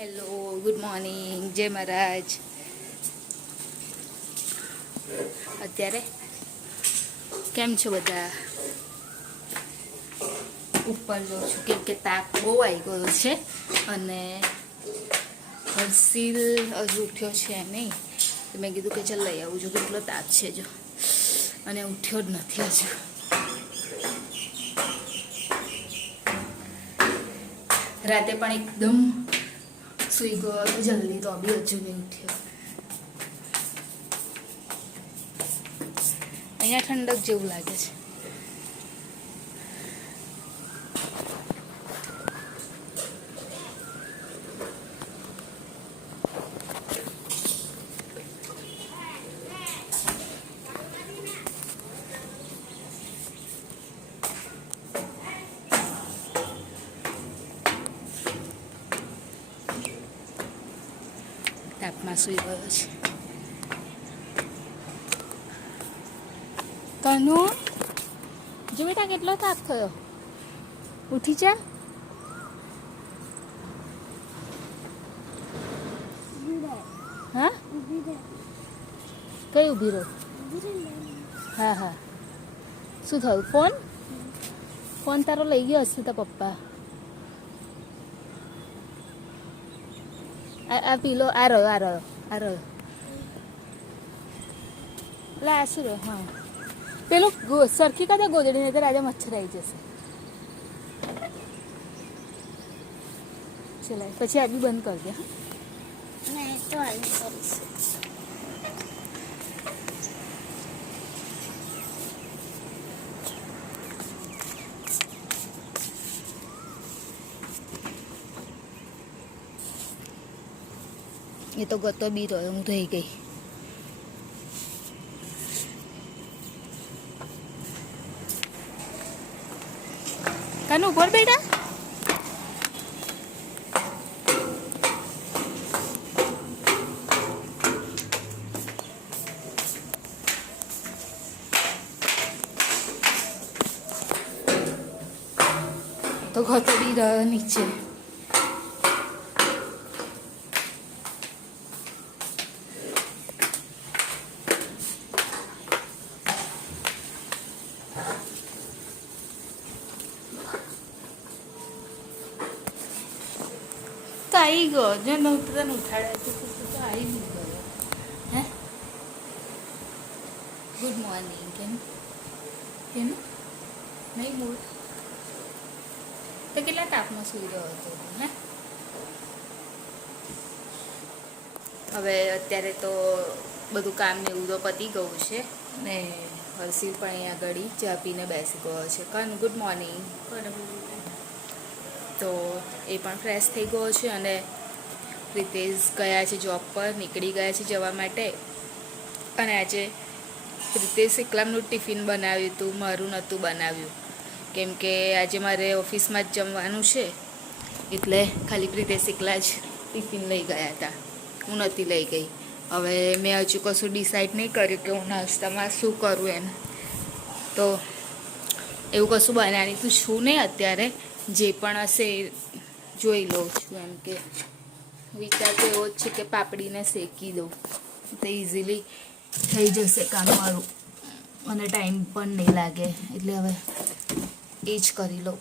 Hello, good morning, જય મહારાજ. અત્યારે કેમ છો બધા? ઉપર જાઉં છું કેમ કે તાપ બહુ આવી ગયો છે અને હર્ષિલ હજુ ઉઠ્યો છે નહીં, તો મેં કીધું કે ચાલ લઈ આવું છું. કેટલો તાપ છે જો, અને ઉઠ્યો જ નથી હજુ. રાતે પણ એકદમ સુઈ ગયો હતો જલ્દી, તો બી હજુ નહીં ઉઠ્યો. અહીંયા ઠંડક જેવું લાગે છે. તાપમાં સુઈ ગયો છે. કનુ, જો બેટા કેટલો તાપ થયો. ઉઠી જા. હા, કઈ ઊભી રહો? હા હા. શું થયું? ફોન તારો લઈ ગયો હશે તો પપ્પા. આ પીલો આ રહ્યો. લે આ શું રહ્યો? હા, પેલું સરખી કાદે ગોદડી, નહીં તો આજે મચ્છર આવી જશે. ચલાય પછી આ બી બંધ કરી દે. એ તો ગતો બી રહ્યો, હું થઈ ગઈ. કાનુ બોલ બેટા. તો ગતો બી રહ્યો નીચે. આવી ગયો જો, નહોતું તને ઉઠાડ્યા તો આવી ગયો. હે, ગુડ મોર્નિંગ. કેમ નહીં મૂડ તો કેટલા તાપમાં સૂઈ રહ્યો હતો? હે, હવે અત્યારે તો બધું કામ ને એવું તો પતી ગયું છે ને હર્ષિલ પણ અહીંયા આગળ ચા પીને બેસી ગયો છે. કન ગુડ મોર્નિંગ. તો એ પણ ફ્રેશ થઈ ગયો છે અને પ્રિતેશ ગયા છે જોબ પર, નીકળી ગયા છે જવા માટે. અને આજે પ્રિતેશ એકલામનું ટિફિન બનાવ્યું હતું, મારું નહોતું બનાવ્યું કેમ કે આજે મારે ઓફિસમાં જ જમવાનું છે, એટલે ખાલી પ્રિતેશ એકલા જ ટિફિન લઈ ગયા હતા, હું નહોતી લઈ ગઈ. હવે મેં હજુ કશું ડિસાઈડ નહીં કર્યું કે હું નાસ્તામાં શું કરું એમ. તો એવું કશું બનાવવાની તો છું નહીં અત્યારે, જે પણ હશે જોઈ લઉં છું. એમ કે વિચાર તો એવો જ છે કે પાપડીને શેકી દઉં તો ઇઝીલી થઈ જશે કામ મારું અને ટાઈમ પણ નહીં લાગે, એટલે હવે એ જ કરી લઉં.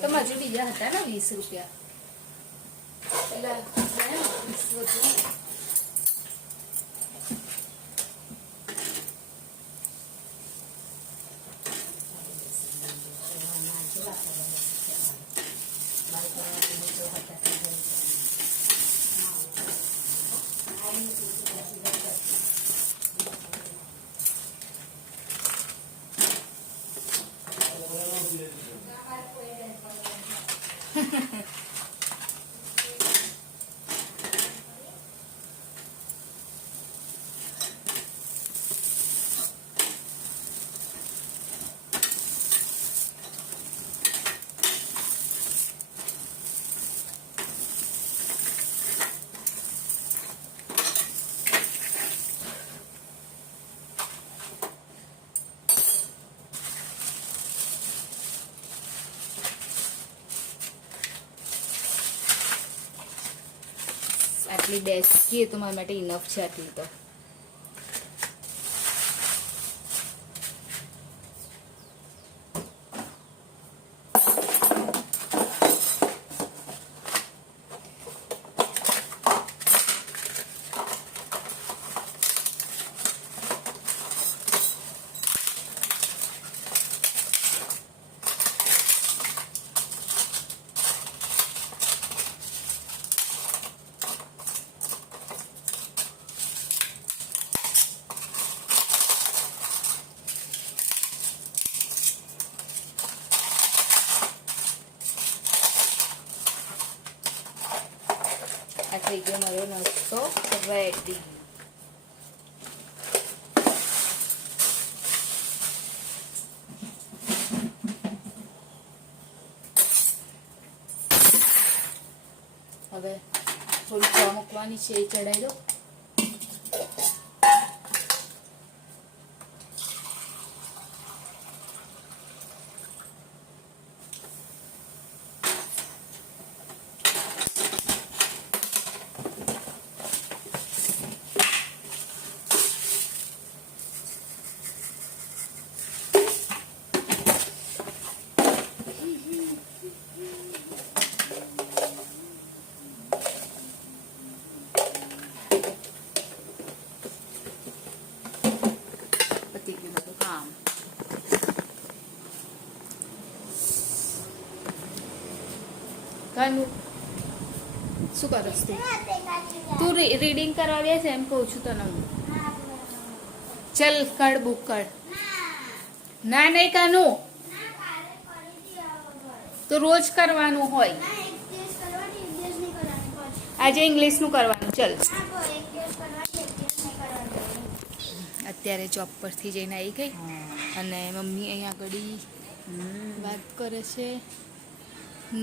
તો મજૂર બીજા હતા ને 20 રૂપિયા પેલા 20 આટલી બેસીએ તો મારા માટે ઇનફ છે આટલી તો. આ થઈ ગયો મારો નાસ્તો રેડી. હવે થોડી ચા મૂકવાની છે, એ ચડાવી દો. શું કરસ તું રીડિંગ કરવા દે છે એમ કહું છું તને હું. ચલ કાઢ બુક કાઢ. ના નહીં કાનું તો રોજ કરવાનું હોય. આજે ઇંગ્લિશનું કરવાનું. ચલ અત્યારે જોબ પરથી જઈને આવી ગઈ અને મમ્મી અહીંયા આગળ વાત કરે છે.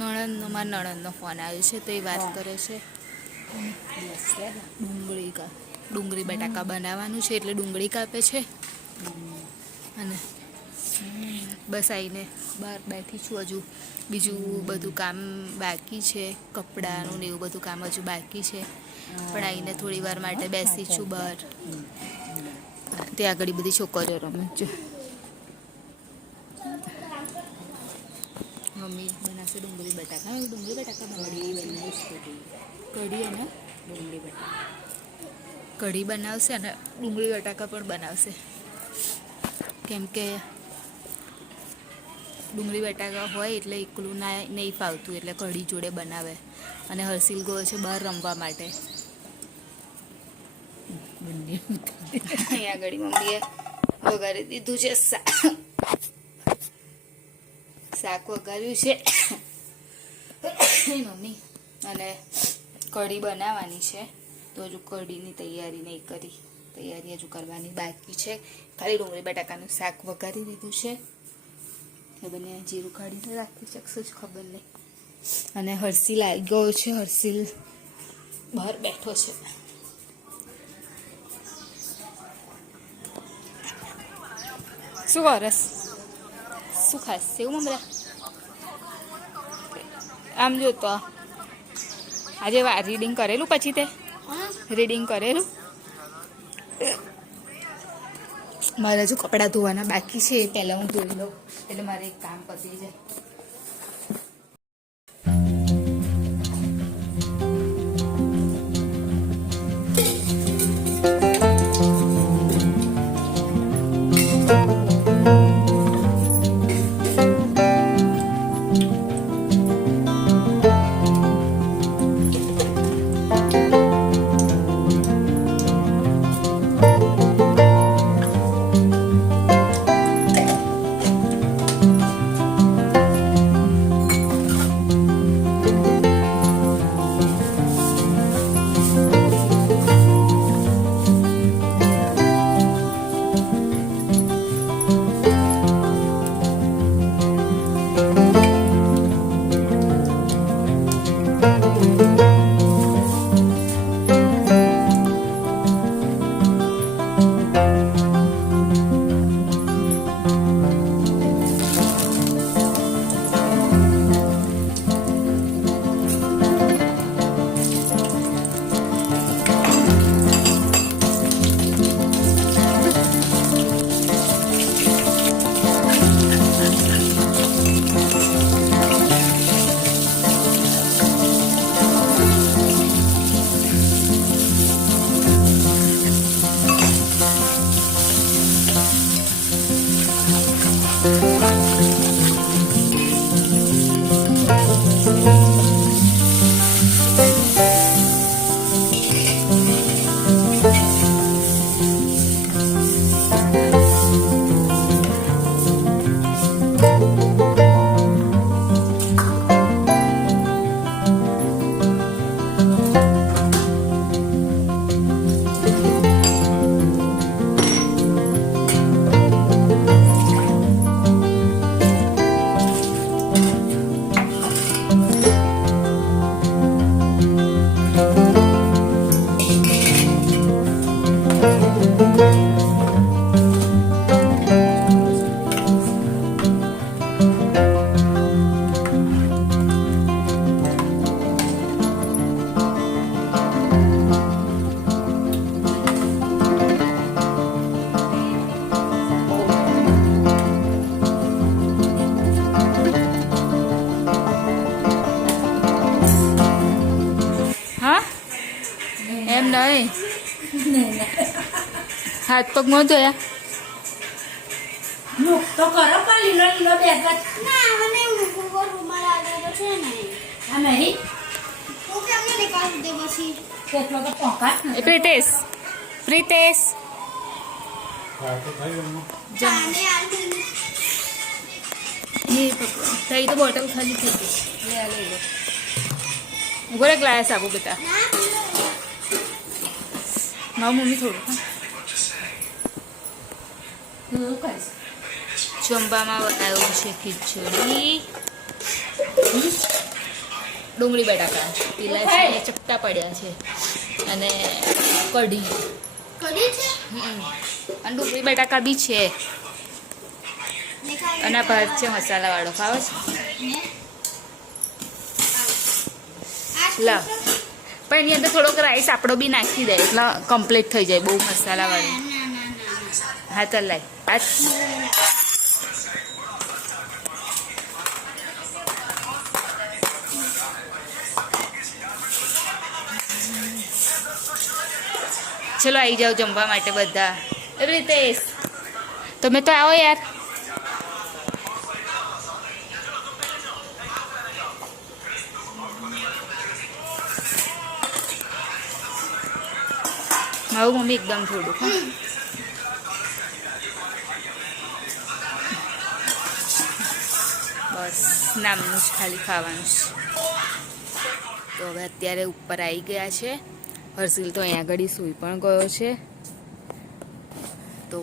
મારા નણંદનો ફોન આવ્યો છે તો એ વાત કરે છે. ડુંગળી બટાકા બનાવવાનું છે એટલે ડુંગળી કાપે છે. અને બસ આવીને બહાર બેઠી છું. હજુ બીજું બધું કામ બાકી છે, કપડાનું ને એવું બધું કામ હજુ બાકી છે. પણ આવીને થોડી વાર માટે બેસી છું બહાર. ત્યાં આગળ બધી છોકરીઓ રમે છે. મમ્મી બનાવશે ડુંગળી બટાકા. ડુંગળી બટાકા બનાવીશ. કઢી અને ડુંગળી બટાકા. કઢી બનાવશે અને ડુંગળી બટાકા પણ બનાવશે. કેમ કે ડુંગળી બટાકા હોય એટલે એકલું નહીં ફાવતું, એટલે કઢી જોડે બનાવે. અને હર્ષિલ ગયો છે બહાર રમવા માટે. અહીંયા આગળ મમ્મીએ વઘારી દીધું છે શાક વઘાર્યું છે મમ્મી. અને કઢી બનાવવાની છે તો હજુ કઢીની તૈયારી નહીં કરી. તૈયારી હજુ કરવાની બાકી છે. ખાલી ડુંગળી બટાકાનું શાક વઘારી દીધું છે. બંને જીરું કાઢીને રાખી શકશો જ ખબર નહીં. અને હર્ષિલ આવી ગયો છે. હર્ષિલ બહાર બેઠો છે. શું કરસ? શું ખાસ એવું મમરા? આમ જો તો આજે રીડિંગ કરેલું પછી તે રીડિંગ કરેલું. મારે હજુ કપડાં ધોવાના બાકી છે, પહેલાં હું ધોઈ લઉં એટલે મારે એક કામ પતી જાય. હાથ પગ મોં ધોયા મુખ તો કરો પણ લીલો લીલો બેસવા ના મને મુકું રૂમાલ આગળ છે ને આ નહીં તો કેમને દેખાડ દે પછી કેટલો તો પોકાત ને પ્રિતેશ પ્રિતેશ જાને આલતી એ ભગવાન થઈ તો બોટલ ખાલી થઈ ગઈ લે આ લઈ લો ઉભો રે ગ્લાસ આપો બેટા ના મારું મમ્મી થોડું હું કરીશ જમવામાં બનાવ્યું છે ખીચડી ડુંગળી બટાકા પેલા છે ચપટા પડ્યા છે અને કઢી કડી છે અને ડુંગળી બટાકા બી છે ને ખાઈ અને આ ભાત છે મસાલાવાળો ખાવો છે ને લા પણ એની અંદર થોડોક રાઈસ આપણો બી નાખી દે એટલે કમ્પ્લીટ થઈ જાય બહુ મસાલાવાળું હા તો લાય આ ચલો આવી જાઓ જમવા માટે બધા રીતેશ તમે તો આવો યાર મારું મમ્મી એકદમ થોડું હા બસ નામનું જ ખાલી ખાવાનું છે તો હવે અત્યારે ઉપર આવી ગયા છે હર્ષિલ તો અહીંયા આગળ સૂઈ પણ ગયો છે તો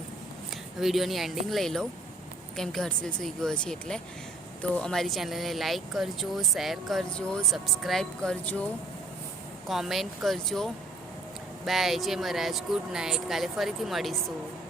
વિડીયોની એન્ડિંગ લઈ લઉં કેમ કે હર્ષિલ સૂઈ ગયો છે એટલે તો અમારી ચેનલને લાઈક કરજો શેર કરજો સબસ્ક્રાઈબ કરજો કોમેન્ટ કરજો બાય જય મહારાજ ગુડ નાઇટ કાલે ફરીથી મળીશું